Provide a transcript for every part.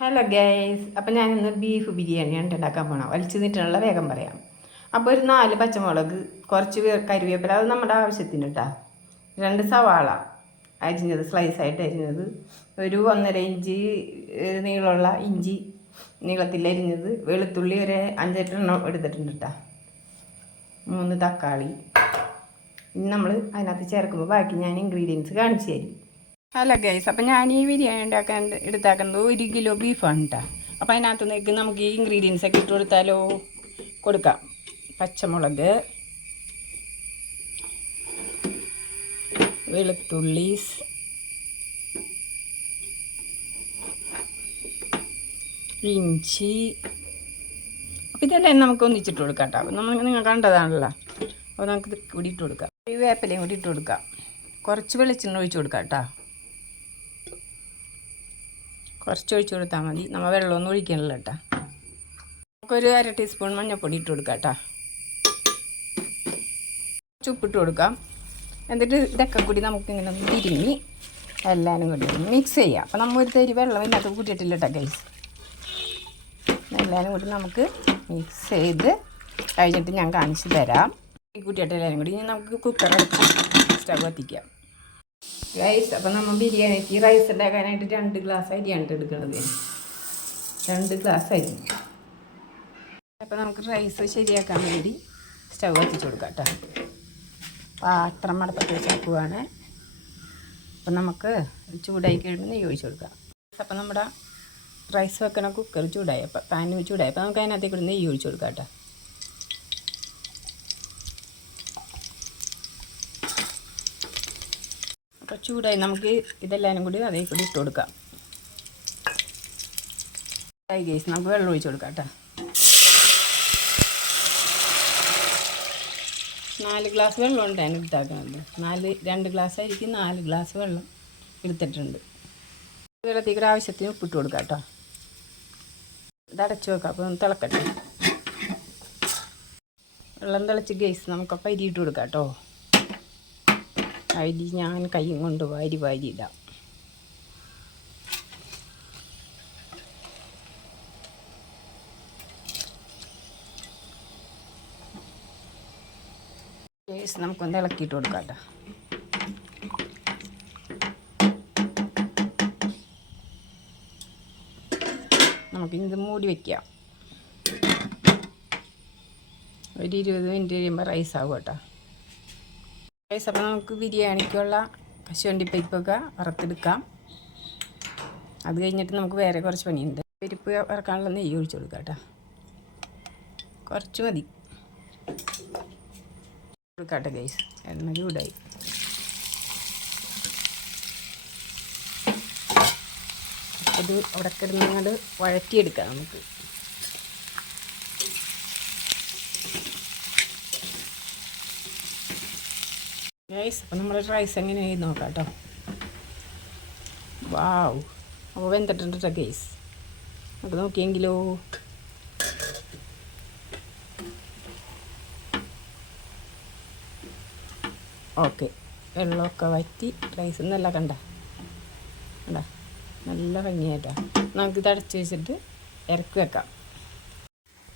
Hello guys, അപ്പോൾ ഞാനിന്ന് beef ബിരിയാണിയാണ് ഉണ്ടാക്കാൻ പോകണം. വലിച്ചു നീട്ടാനുള്ള വേഗം പറയാം. അപ്പോൾ ഒരു 4 പച്ചമുളക്, കുറച്ച് കരിവേപ്പില, അത് നമ്മുടെ ആവശ്യത്തിന് കേട്ടോ. 2 സവാള അരിഞ്ഞത്, സ്ലൈസായിട്ട് അരിഞ്ഞത്, ഒരു 1.5 ഇഞ്ച് നീളമുള്ള ഇഞ്ചി നീളത്തിൽ അരിഞ്ഞത്, വെളുത്തുള്ളി ഒരു 5-8 എടുത്തിട്ടുണ്ട് കേട്ടോ, 3 തക്കാളി. ഇനി നമ്മൾ അതിനകത്ത് ചേർക്കുമ്പോൾ ബാക്കി ഞാൻ ഇൻഗ്രീഡിയൻസ് കാണിച്ചു തരും. ഹലോ ഗൈസ്, അപ്പം ഞാൻ ഈ ബിരിയാണി എടുത്താക്കുന്നത് 1 കിലോ ബീഫാണ് കേട്ടോ. അപ്പോൾ അതിനകത്ത് നമുക്ക് ഈ ഇൻഗ്രീഡിയൻസ് ഒക്കെ ഇട്ട് കൊടുത്താലോ? കൊടുക്കാം. പച്ചമുളക്, വെളുത്തുള്ളി, ഇഞ്ചി. അപ്പോൾ ഇതെല്ലാം നമുക്ക് ഒന്നിച്ചിട്ട് കൊടുക്കാം കേട്ടോ. അപ്പോൾ നിങ്ങൾ കണ്ടതാണല്ലോ. അപ്പോൾ നമുക്ക് ഇത് കൂടി ഇട്ട് കൊടുക്കാം. ഈ വേപ്പിലയും കൂടി ഇട്ട് കൊടുക്കാം. കുറച്ച് വെളിച്ചെണ്ണ ഒഴിച്ച് കൊടുക്കാം കേട്ടോ. കുറച്ച് ഒഴിച്ച് കൊടുത്താൽ മതി, നമ്മൾ വെള്ളമൊന്നും ഒഴിക്കണില്ല കേട്ടോ. നമുക്കൊരു 1/2 ടീസ്പൂൺ മഞ്ഞൾപ്പൊടി ഇട്ട് കൊടുക്കാം കേട്ടോ. ഉപ്പിട്ട് കൊടുക്കാം. എന്നിട്ട് ഇതൊക്കെ കൂടി നമുക്കിങ്ങനെ തിരുമ്മി എല്ലാവരും കൂടി മിക്സ് ചെയ്യാം. അപ്പോൾ നമ്മൾ ഒരു തരി വെള്ളം ഇതിനകത്ത് കൂട്ടിയിട്ടില്ല കേട്ടോ ഗൈസ്. എല്ലാവരും കൂടി നമുക്ക് മിക്സ് ചെയ്ത് കഴിഞ്ഞിട്ട് ഞാൻ കാണിച്ച് തരാം. കൂട്ടിയിട്ട് എല്ലാവരും കൂടി ഇനി നമുക്ക് കുക്കർ എടുത്ത് സ്റ്റവ് കത്തിക്കാം ഗൈസ്. അപ്പോൾ നമ്മൾ ബിരിയാണിക്ക് റൈസ് ഉണ്ടാക്കാനായിട്ട് 2 ഗ്ലാസ് അരിയാണ് എടുക്കുന്നത്. 2 ഗ്ലാസ് അരി. അപ്പോൾ നമുക്ക് റൈസ് ശരിയാക്കാൻ വേണ്ടി സ്റ്റവ് കത്തിച്ച് കൊടുക്കാം കേട്ടോ. പാത്രം അടുപ്പത്ത് വെച്ചാക്കുവാണ്. അപ്പോൾ നമുക്ക് ചൂടായി കഴിയുമ്പോൾ നെയ്യ് ഒഴിച്ച് കൊടുക്കാം. അപ്പോൾ നമ്മുടെ റൈസ് വെക്കണ കുക്കർ ചൂടായപ്പോൾ പാൻ ചൂടായപ്പോൾ നമുക്ക് അതിനകത്തേക്ക് കൂടി നെയ്യ് ഒഴിച്ച് കൊടുക്കാം കേട്ടോ. അപ്പോൾ ചൂടായി നമുക്ക് ഇതെല്ലാവരും കൂടി അതേ കൂടി ഇട്ട് കൊടുക്കാം. ഗൈസ്, നമുക്ക് വെള്ളം ഒഴിച്ച് കൊടുക്കാം കേട്ടോ. 4 ഗ്ലാസ് വെള്ളം ഉണ്ടാണ് എടുത്താക്കുന്നത്. 2 ഗ്ലാസ് ആയിരിക്കും 4 ഗ്ലാസ് വെള്ളം എടുത്തിട്ടുണ്ട്. വെള്ളത്തേക്ക് ആവശ്യത്തിന് ഉപ്പിട്ട് കൊടുക്കാം കേട്ടോ. ഇത് അടച്ച് വെക്കാം. അപ്പോൾ ഒന്ന് തിളക്കട്ടെ. വെള്ളം തിളച്ച് ഗൈസ്, നമുക്കപ്പോൾ അരി ഇട്ട് കൊടുക്കാം കേട്ടോ. അരി ഞാൻ കൈ കൊണ്ട് വാരി ഇടാം. നമുക്കൊന്ന് ഇളക്കിയിട്ട് കൊടുക്കാം കേട്ടോ. നമുക്കിത് മൂടി വയ്ക്കാം. ഒരു 20 മിനിറ്റ് കഴിയുമ്പോൾ റൈസ് ആകും കേട്ടോ. റൈസ് അപ്പോൾ നമുക്ക് ബിരിയാണിക്കുള്ള കശുവണ്ടി പരിപ്പൊക്കെ വറുത്തെടുക്കാം. അത് കഴിഞ്ഞിട്ട് നമുക്ക് വേറെ കുറച്ച് പണിയുണ്ട്. പരിപ്പ് വറക്കാനുള്ള നെയ്യ് ഒഴിച്ച് കൊടുക്കാം കേട്ടോ. കുറച്ച് മതി കൊടുക്കാട്ടെ ഗൈസ്. എണ്ണ ചൂടായി. അത് അവിടെ കിടന്നങ്ങോട്ട് വഴറ്റിയെടുക്കാം നമുക്ക്. ഗൈസ്, അപ്പോൾ നമ്മൾ റൈസ് എങ്ങനെയായി നോക്കാം കേട്ടോ. വാവ്, അപ്പോൾ വെന്തിട്ടുണ്ട് കേട്ടോ ഗൈസ്. നമുക്ക് നോക്കിയെങ്കിലോ. ഓക്കെ, വെള്ളമൊക്കെ വറ്റി റൈസ് നല്ല കണ്ട നല്ല ഭംഗിയായിട്ടാണ്. നമുക്കിത് അടച്ച് വെച്ചിട്ട് ഇറക്കി വെക്കാം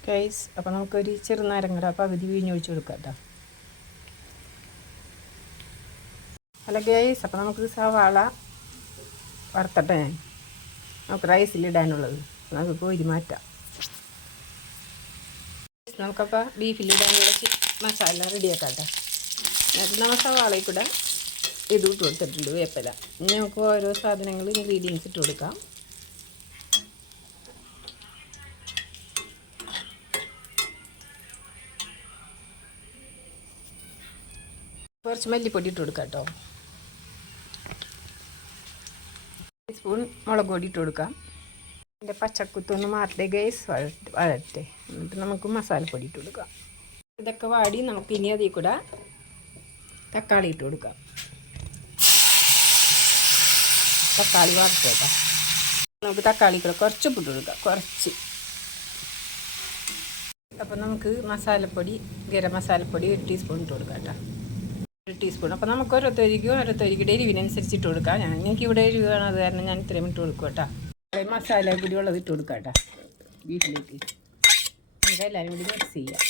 ഗൈസ്. അപ്പോൾ നമുക്കൊരു ചെറുനാരങ്ങയുടെ പകുതി പിഴിഞ്ഞൊഴിച്ച് കൊടുക്കാം കേട്ടോ. ഹലോ ഗൈസ്, അപ്പോൾ നമുക്ക് സവാള വറുത്തട്ടെ. നമുക്ക് റൈസിലിടാനുള്ളത് നമുക്ക് കോരി മാറ്റാം. നമുക്കപ്പോൾ ബീഫിലിടാനുള്ള മസാല റെഡിയാക്കാം കേട്ടോ. എന്നിട്ട് നമ്മൾ സവാളയിൽ കൂടെ ഇത് ഇട്ട് കൊടുത്തിട്ടുണ്ട്, വേപ്പില. ഇനി നമുക്ക് ഓരോ സാധനങ്ങൾ ഇൻഗ്രീഡിയൻസ് ഇട്ട് കൊടുക്കാം. കുറച്ച് മല്ലിപ്പൊടി ഇട്ട് കൊടുക്കാം കേട്ടോ. ടീസ്പൂൺ മുളക് പൊടി ഇട്ട് കൊടുക്കാം. അതിൻ്റെ പച്ചക്കുത്തൊന്ന് മാറട്ടെ ഗൈസ്, വഴട്ടെ. എന്നിട്ട് നമുക്ക് മസാലപ്പൊടി ഇട്ട് കൊടുക്കാം. ഇതൊക്കെ വാടി നമുക്ക് ഇനി അതിൽ കൂടെ തക്കാളി ഇട്ട് കൊടുക്കാം. തക്കാളി വറുത്തേക്കാം. നമുക്ക് തക്കാളി കൂടെ കുറച്ച് ഇട്ട് കൊടുക്കാം, കുറച്ച്. അപ്പോൾ നമുക്ക് മസാലപ്പൊടി, ഗരം മസാലപ്പൊടി 1 ടീസ്പൂൺ ഇട്ട് കൊടുക്കാം കേട്ടോ. 1 ടീസ്പൂൺ. അപ്പോൾ നമുക്ക് ഓരോരുത്തരിക്കും എരിവിനനുസരിച്ച് ഇട്ട് കൊടുക്കാം. ഞങ്ങൾക്ക് ഇവിടെ എരിവ് വേണം, അത് കാരണം ഞാൻ ഇത്രയും ഇട്ട് കൊടുക്കും കേട്ടോ. മസാല പൊടി ഉള്ളത് ഇട്ട് കൊടുക്കാം കേട്ടോ ബീഫിലേക്ക്. നമുക്ക് എല്ലാവരും കൂടി മിക്സ് ചെയ്യാം.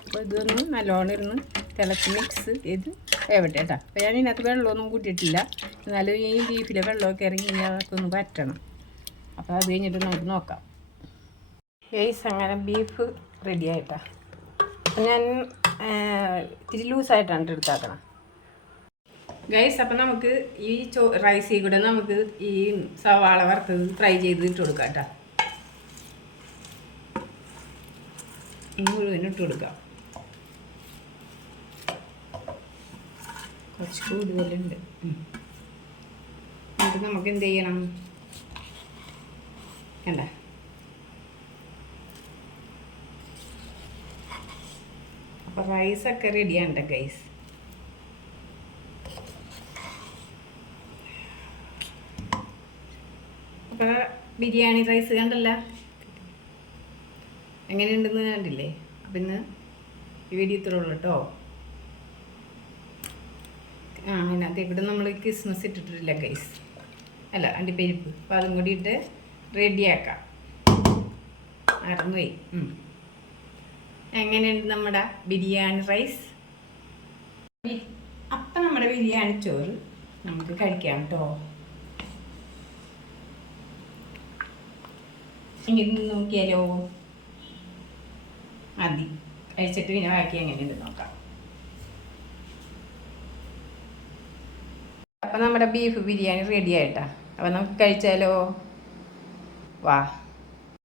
അപ്പോൾ ഇതൊന്ന് നല്ലോണം ഇരുന്ന് തിളച്ച് മിക്സ് ചെയ്ത് വേവട്ടെ കേട്ടോ. അപ്പോൾ ഞാൻ ഇതിനകത്ത് വെള്ളമൊന്നും കൂട്ടിയിട്ടില്ല, എന്നാലും ഈ ബീഫിലെ വെള്ളമൊക്കെ ഇറങ്ങി അതൊക്കെ ഒന്ന് വറ്റണം. അപ്പോൾ അത് കഴിഞ്ഞിട്ട് നമുക്ക് നോക്കാം. ഗൈസ് അങ്ങനെ ബീഫ് റെഡി ആയിട്ടാ. ഞാൻ ഇത്തിരി ലൂസായിട്ടാണ് എടുത്താക്കണം ഗൈസ്. അപ്പം നമുക്ക് ഈ റൈസിൽ കൂടെ നമുക്ക് ഈ സവാള വറുത്തത് ഫ്രൈ ചെയ്ത് ഇട്ട് കൊടുക്കാം കേട്ടോ. മുഴുവൻ ഇട്ട് കൊടുക്കാം. കുറച്ച് കൂടുതലുണ്ട്. എന്നിട്ട് നമുക്ക് എന്ത് ചെയ്യണം കണ്ട, അപ്പോൾ റൈസൊക്കെ റെഡിയാണ് ഗൈസ്. അപ്പോൾ ബിരിയാണി റൈസ് കണ്ടല്ല എങ്ങനെയുണ്ടെന്ന് കണ്ടില്ലേ. അപ്പം ഇന്ന് ഈ വീഡിയോ ഇത്രേ ഉള്ളൂ കേട്ടോ. അതിനകത്ത് ഇവിടെ നമ്മൾ കിസ്മസ് ഇട്ടിട്ടില്ല ഗൈസ്, അല്ല അണ്ടിപ്പരിപ്പ്. അപ്പോൾ അതും കൂടി ഇട്ട് റെഡിയാക്കാം. മറന്നുപോയി. എങ്ങനെയുണ്ട് നമ്മുടെ ബിരിയാണി റൈസ്? അപ്പം നമ്മുടെ ബിരിയാണി ചോറ് നമുക്ക് കഴിക്കാം കേട്ടോ. ഇങ്ങനെ നോക്കിയാലോ? മതി, കഴിച്ചിട്ട് പിന്നെ ബാക്കി എങ്ങനെയുണ്ട് നോക്കാം. അപ്പം നമ്മുടെ ബീഫ് ബിരിയാണി റെഡി ആയിട്ടാ. അപ്പം നമുക്ക് കഴിച്ചാലോ? വാ.